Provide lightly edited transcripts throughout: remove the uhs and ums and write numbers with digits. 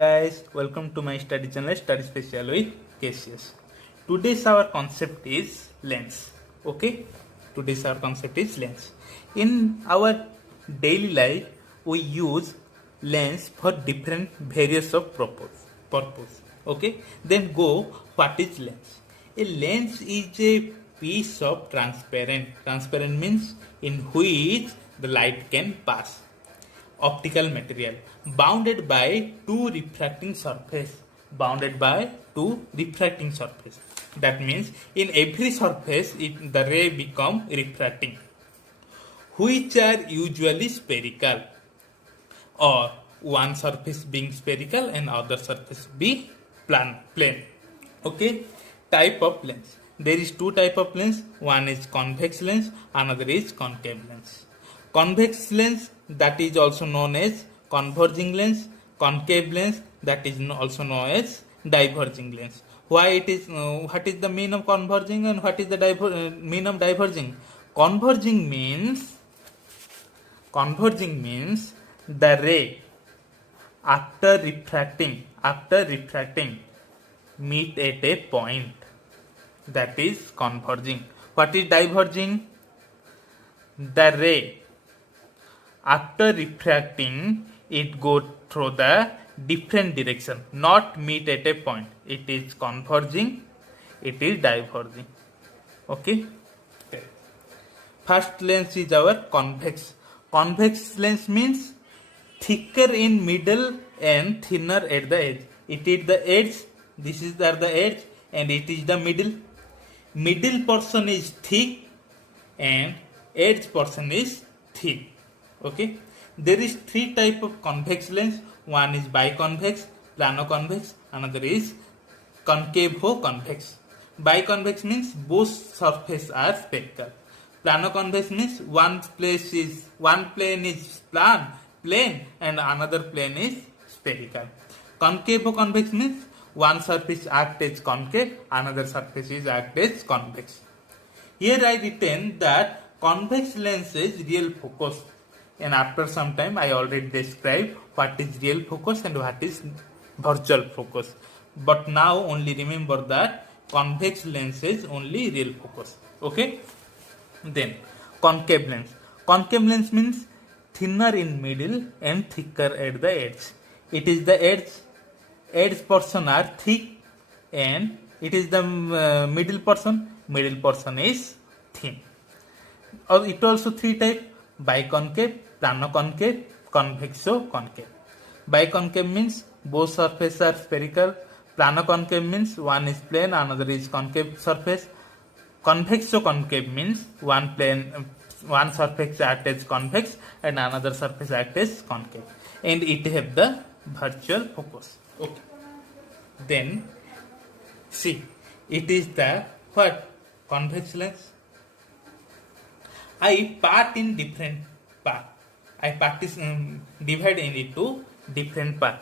Guys, welcome to my study channel Study Special with KCS. Today's our concept is lens. Okay, today's our concept is lens. In our daily life, we use lens for different various of purpose. Okay, then go. What is lens? A lens is a piece of transparent. Transparent means in which the light can pass optical material bounded by two refracting surface that means in every surface the ray become refracting, which are usually spherical, or one surface being spherical and other surface be plane. Okay, type of lens. There is two type of lens. One is convex lens, another is concave lens. Convex lens, that is also known as converging lens. Concave lens, that is also known as diverging lens. Why it is? What is the mean of converging and what is the mean of diverging? Converging means the ray after refracting meet at a point, that is converging. What is diverging? The ray after refracting it go through the different direction, not meet at a point. It is converging, it is diverging. Okay, first lens is our convex. Convex lens means thicker in middle and thinner at the edge. It is the edge, this is the edge, and it is the middle portion is thick and edge portion is thin. Okay, there is three type of convex lens. One is biconvex, plano-convex, another is concavo-convex. Biconvex means both surfaces are spherical. Plano-convex means one plane is plane and another plane is spherical. Concavo-convex means one surface acts as concave, another surface is act as convex. Here I written that convex lens is real focus, and after some time I already described what is real focus and what is virtual focus. But now only remember that convex lens is only real focus. Okay. Then concave lens. Concave lens means thinner in middle and thicker at the edge. It is the edge portion are thick and it is the middle portion is thin. Or it also three type: biconcave, plano-concave, convexo-concave. Biconcave means both surfaces are spherical. Plano-concave means one is plane, another is concave surface. Convexo-concave means one surface acts as convex and another surface acts as concave, and it have the virtual focus. Okay. Then see, it is the what? Convex lens. I part in different part. I divide into different part.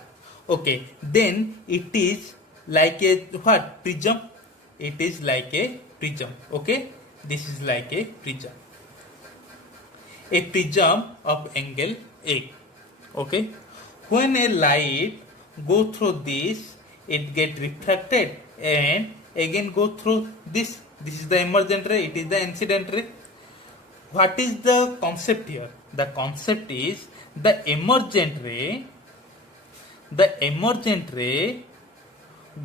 Okay. Then it is like a what? Prism. It is like a prism. Okay. This is like a prism. A prism of angle A. Okay. When a light go through this, it get refracted and again go through this. This is the emergent ray. It is the incident ray. What is the concept here? The concept is the emergent ray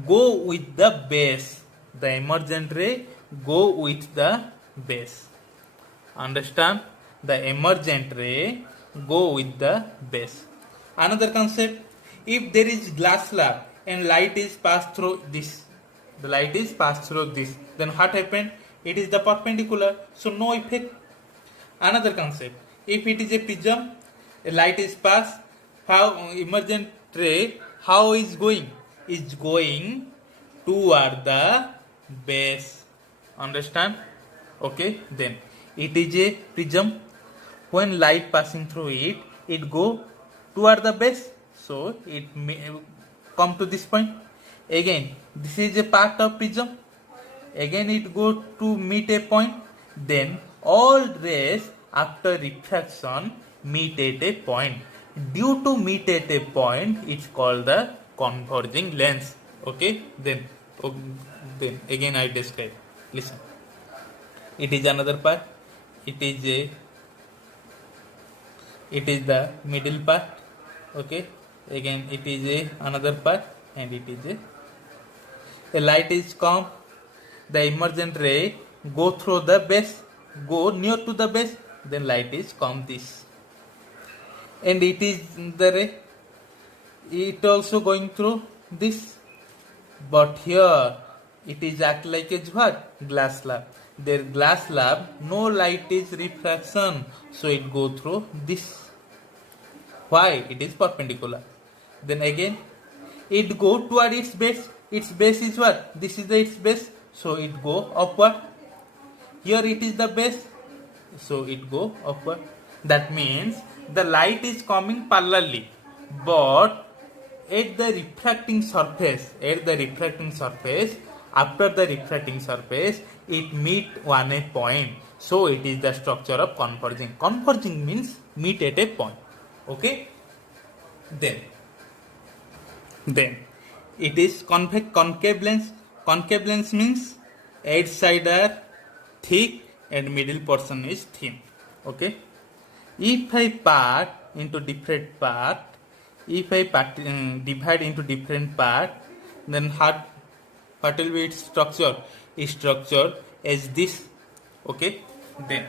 go with the base. The emergent ray go with the base. Understand? The emergent ray go with the base. Another concept: if there is glass slab and light is passed through this, then what happened? It is the perpendicular, so no effect. Another concept: if it is a prism, a light is passed, how emergent ray how is going? Is going toward the base. Understand? Okay. Then it is a prism. When light passing through it, it go toward the base, so it may come to this point. Again, this is a part of prism. Again, it go to meet a point. Then all rays after refraction meet at a point. Due to meet at a point, it's called the converging lens. Okay, then again I describe. Listen, it is another part. It is a it is the middle part. Okay, again it is a another part, and it is a light is come, the emergent ray go through the base, go near to the base, then light is come this, and it is the ray, it also going through this, but here it is act like a what? Glass slab. Their glass slab, no light is refraction, so it go through this. Why? It is perpendicular. Then again, it go toward its base. Its base is what? This is its base, so it go upward. Here it is the base, so it go upward. That means the light is coming parallelly, but at the refracting surface, after the refracting surface, it meet one a point. So it is the structure of converging. Converging means meet at a point. Okay. Then it is concave lens. Concave lens means edge side are thick and middle portion is thin. Okay. If I part into different part, divide into different part, then what will be its structure? Its structure is this. Okay. Then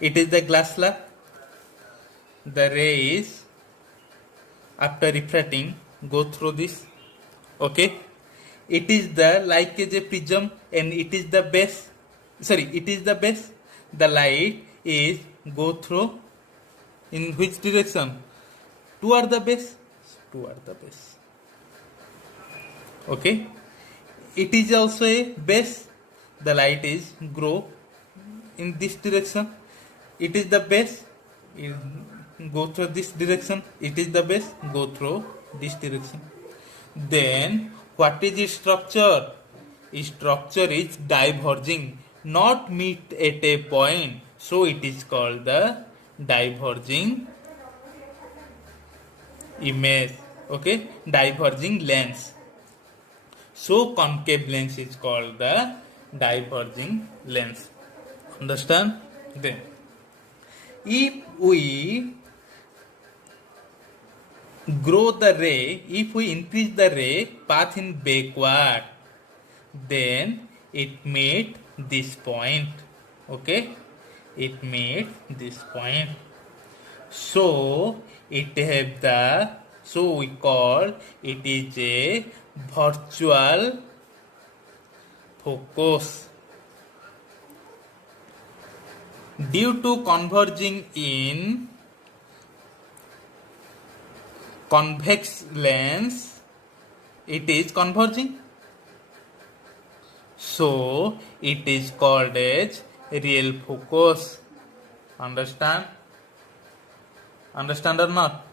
it is the glass slab. The ray is after refracting go through this. Okay. It is the like as a prism, and it is the base. Sorry, it is the base. The light is go through in which direction? Toward the base. Toward the base. Okay. It is also a base. The light is grow in this direction. It is the base. It go through this direction. It is the base. Go through this direction. Then what is its structure? Its structure is diverging, not meet at a point. So it is called the diverging image. Okay, diverging lens. So concave lens is called the diverging lens. Understand? Then, if we grow the ray, if we increase the ray path in backward, then it made this point. Okay, it made this point. So it have the, so we call it is a virtual focus. Due to converging in convex lens, it is converging. So it is called as real focus. Understand? Understand or not?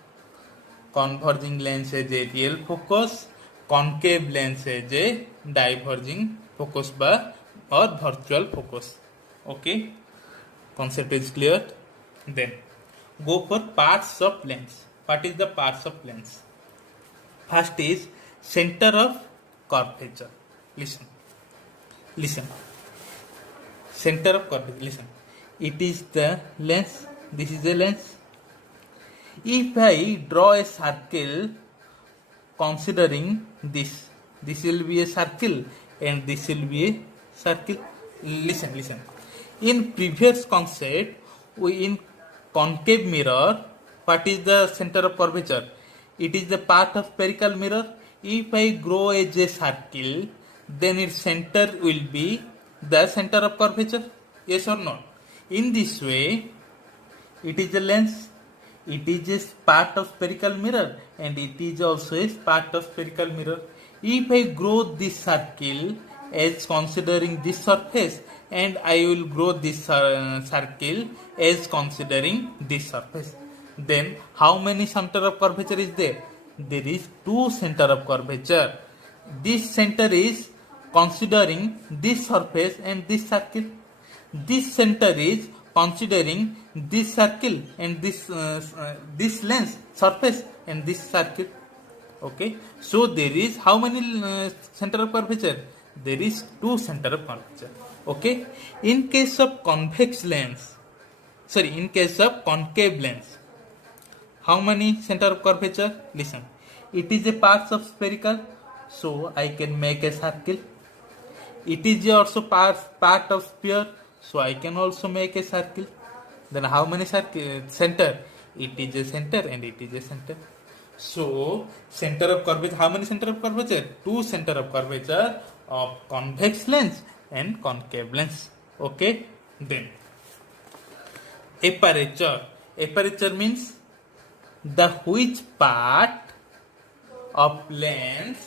Converging lens is a real focus. Concave lens is a diverging focus or virtual focus. Okay? Concept is clear? Then go for parts of lens. What is the parts of lens? First is center of curvature. Listen. Center of curvature. Listen. It is the lens. This is the lens. If I draw a circle considering this will be a circle and this will be a circle. Listen. In previous concept, in concave mirror, what is the center of curvature? It is the part of spherical mirror. If I grow as a circle, then its center will be the center of curvature. Yes or no? In this way, it is a lens. It is a part of spherical mirror, and it is also a part of spherical mirror. If I grow this circle as considering this surface, and I will grow this circle as considering this surface, then how many center of curvature is there? There is two center of curvature. This center is considering this surface and this circle. This center is considering this circle and this lens surface and this circle. Okay, so there is how many center of curvature? There is two center of curvature. Okay, in case of convex lens, sorry, in case of concave lens, how many center of curvature? Listen, it is a part of spherical, so I can make a circle. It is also part of sphere, so I can also make a circle. Then how many center? It is a center and it is a center. So center of curvature, how many center of curvature? Two center of curvature of convex lens and concave lens. Okay, then aperture. Aperture means the which part of lens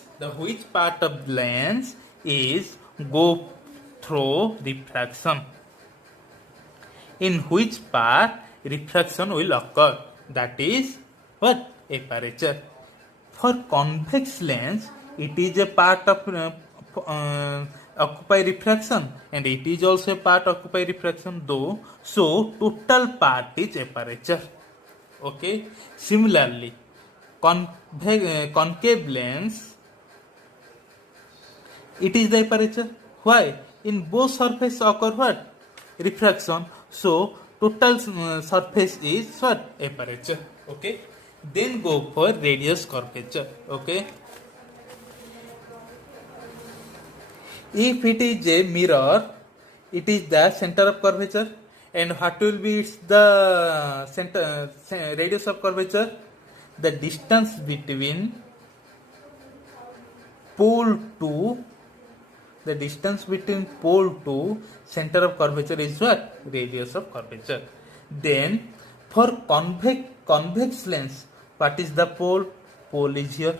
is go through refraction, in which part refraction will occur, that is what? Aperture. For convex lens, it is a part of occupy refraction and it is also a part occupy refraction though, so total part is aperture. Okay, similarly concave lens, it is the aperture. Why? In both surface occur what? Refraction. So total surface is what? Aperture. Okay. Then go for radius curvature. Okay. If it is a mirror, it is the center of curvature. And what will be its the center radius of curvature? The distance between pole to center of curvature is what? Radius of curvature. Then for convex lens, what is the pole? Pole is here.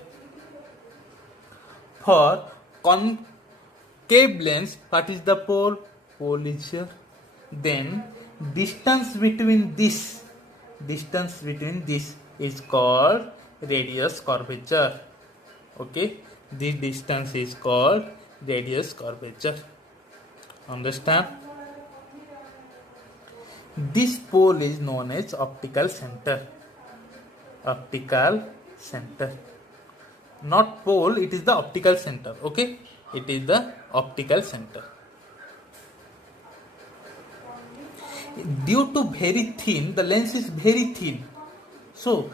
For concave lens, what is the pole? Pole is here. Then distance between this is called radius curvature. Okay, this distance is called radius curvature. Understand? This pole is known as optical center. Optical center. Not pole, it is the optical center. Okay, it is the optical center. Due to very thin, the lens is very thin. So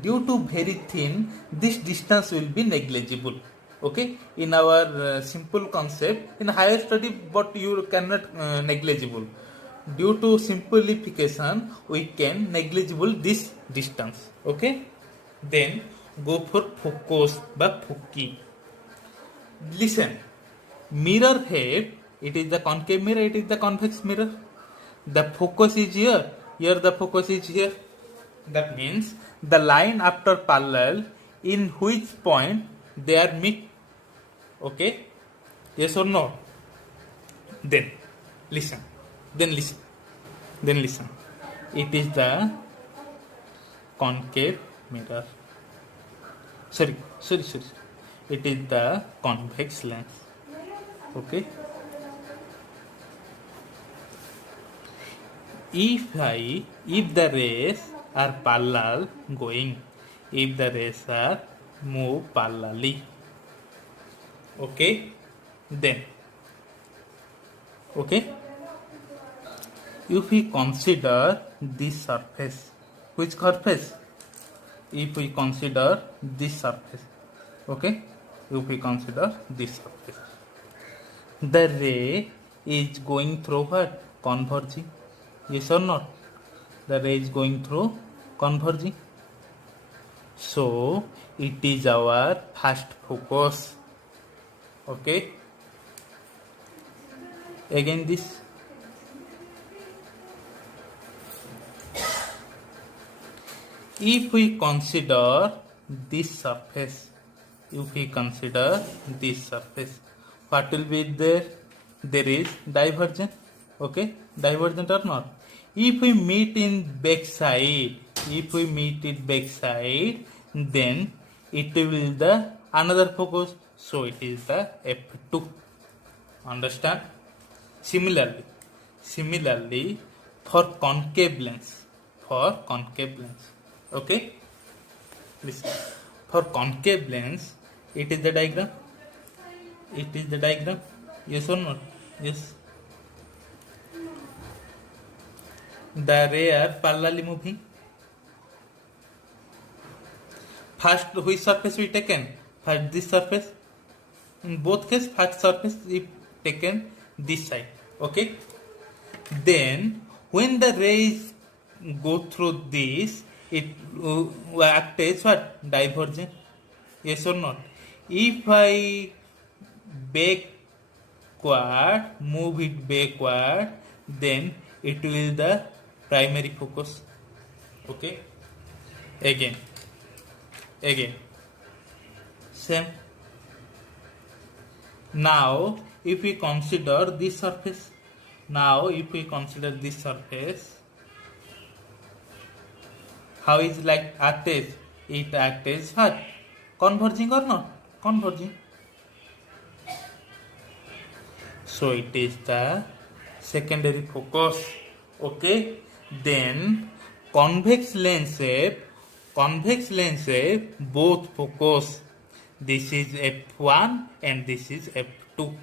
due to very thin, this distance will be negligible. Okay, in our simple concept, in higher study, but you cannot negligible. Due to simplification, we can negligible this distance. Okay, then go for focus by Foci. Listen, mirror head, it is the concave mirror, it is the convex mirror. The focus is here, the focus is here. That means the line after parallel in which point they are meet. Okay, yes or no? Then listen. It is the concave mirror. Sorry. It is the convex lens. Okay. If the rays are parallel going, if the rays are move parallelly, okay, then okay, if we consider this surface, which surface? If we consider this surface, okay, if we consider this surface, the ray is going through what? Converging. Yes or not? The ray is going through converging. So it is our first focus. Okay. Again this. If we consider this surface, what will be there? There is divergent. Okay, divergent or not? If we meet in backside, then it will be the another focus. So it is the f2. Understand? Similarly, for concave lens. Okay, listen. For concave lens, it is the diagram. It is the diagram. Yes or not? Yes. The ray are parallelly moving. First, which surface we taken? First, this surface. In both cases, first surface we taken this side. Okay. Then, when the rays go through this, it act as what? Divergent. Yes or not? If I backward, move it backward, then it will the primary focus. Okay. Again. Same. Now, if we consider this surface, how is like act as? It act as what? Converging or not? Converging. So it is the secondary focus. Okay. Then convex lens shape both focus. This is f1 and this is f2.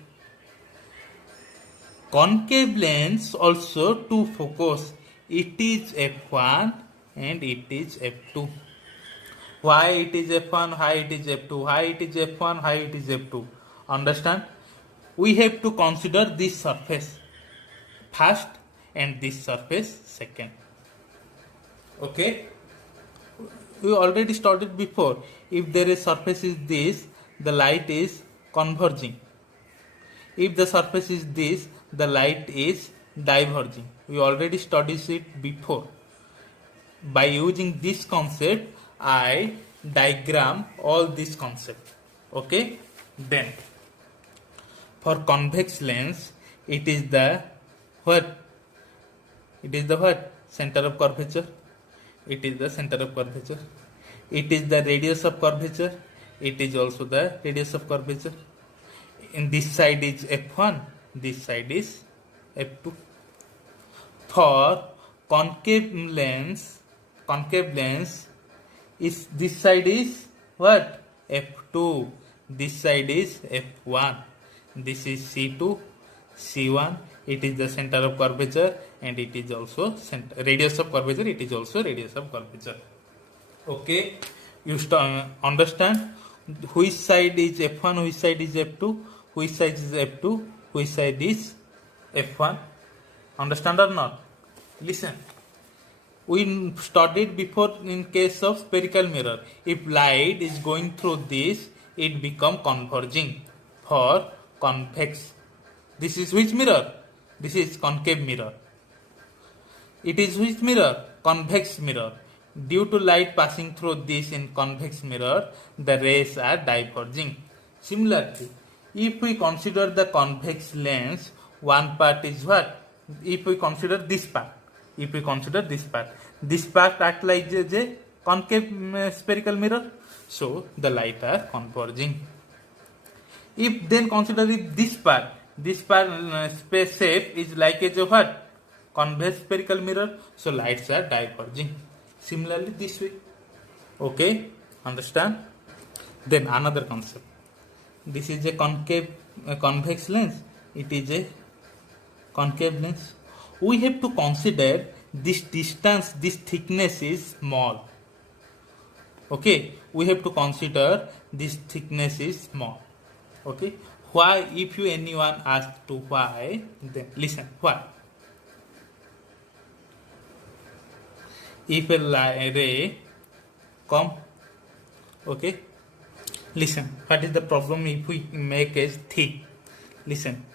Concave lens also two focus. It is f1 and it is f2. Why it is f1, why it is f2, why it is f1, why it is f2? Understand? We have to consider this surface first and this surface second. Okay? We already studied before. If there is surface is this, the light is converging. If the surface is this, the light is diverging. We already studied it before. By using this concept, I diagram all this concept. Okay? Then, for convex lens, it is the what? It is the what? Center of curvature. It is the center of curvature. It is the radius of curvature. It is also the radius of curvature. In this side is f1, this side is f2. For concave lens is this side is what? f2. This side is f1. This is c2, c1. It is the center of curvature and it is also radius of curvature. It is also radius of curvature. Okay, you understand which side is f1, which side is f2, which side is f2, which side is f1. Understand or not? Listen. We studied before in case of spherical mirror. If light is going through this, it become converging. For convex, this is which mirror? This is concave mirror. It is which mirror? Convex mirror. Due to light passing through this in convex mirror, the rays are diverging. Similarly, if we consider the convex lens, one part is what? If we consider this part, this part act like a concave spherical mirror, so the light are converging. If then consider if this part space shape is like a what? Convex spherical mirror, so lights are diverging. Similarly this way. Okay, understand? Then another concept. This is a convex lens. It is a concave lens. We have to consider this distance, this thickness is small. Okay, we have to consider this thickness is small. Okay, why? If you anyone ask to why, then listen. Why? If a ray come, okay, listen. What is the problem if we make it thick? Listen.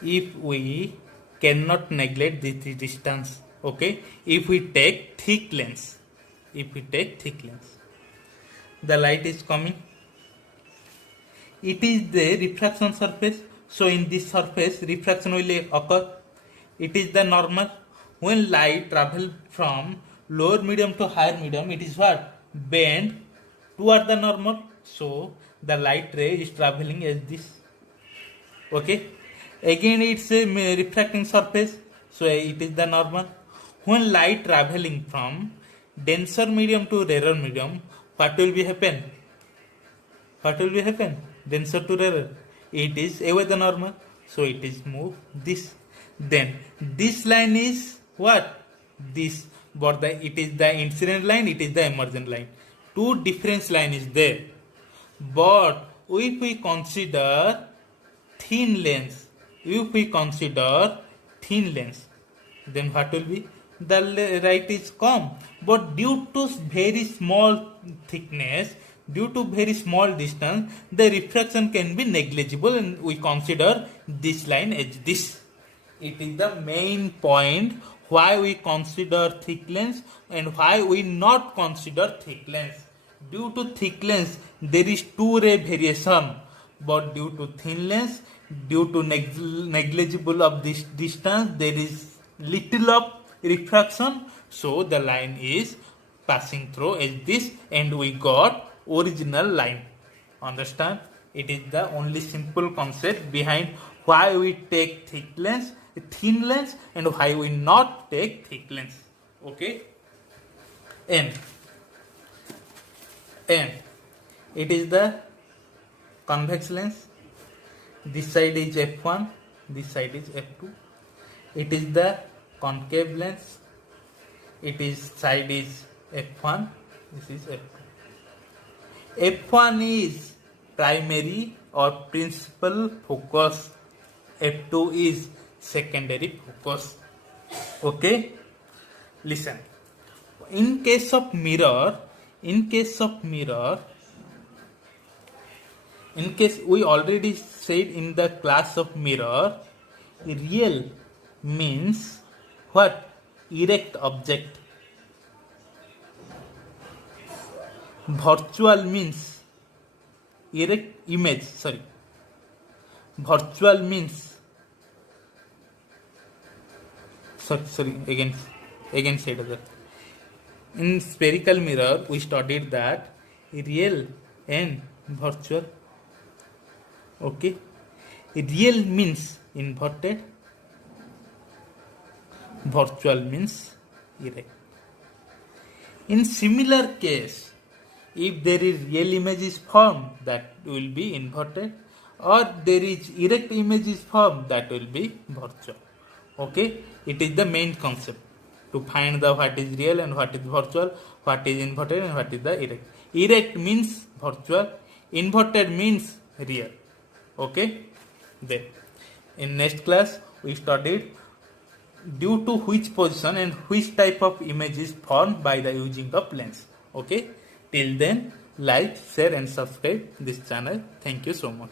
If we cannot neglect this distance, okay. If we take thick lens, the light is coming. It is the refraction surface. So in this surface, refraction will occur. It is the normal. When light travel from lower medium to higher medium, it is what? Bend toward the normal. So the light ray is traveling as this. Okay. Again it's a refracting surface. So it is the normal. When light traveling from denser medium to rarer medium, what will be happen? what will be happen? Denser to rarer. It is away the normal, so it is move this. Then this line is what? This, but it is the incident line, it is the emergent line. Two different line is there. But if we consider thin lens, then what will be? The light is come. But due to very small thickness, due to very small distance, the refraction can be negligible, and we consider this line as this. It is the main point why we consider thick lens and why we not consider thick lens. Due to thick lens, there is two ray variation, but due to thin lens, due to negligible of this distance, there is little of refraction, so the line is passing through as this, and we got original line. Understand? It is the only simple concept behind why we take thin lens, and why we not take thick lens. Okay? N. It is the convex lens. This side is f1, this side is f2. It is the concave lens. Side is f1, this is f2. f1 is primary or principal focus, f2 is secondary focus. Okay? Listen. In case of mirror, we already said in the class of mirror, real means what? Erect object. Virtual means erect image. Virtual means again said that. In spherical mirror, we studied that real and virtual. Okay, real means inverted, virtual means erect. In similar case, if there is real image is formed, that will be inverted, or there is erect image is formed, that will be virtual. Okay, it is the main concept to find the what is real and what is virtual, what is inverted and what is the erect. Erect means virtual, inverted means real. Okay, then in next class we studied due to which position and which type of image is formed by the using of lens. Okay, till then, like, share and subscribe this channel. Thank you so much.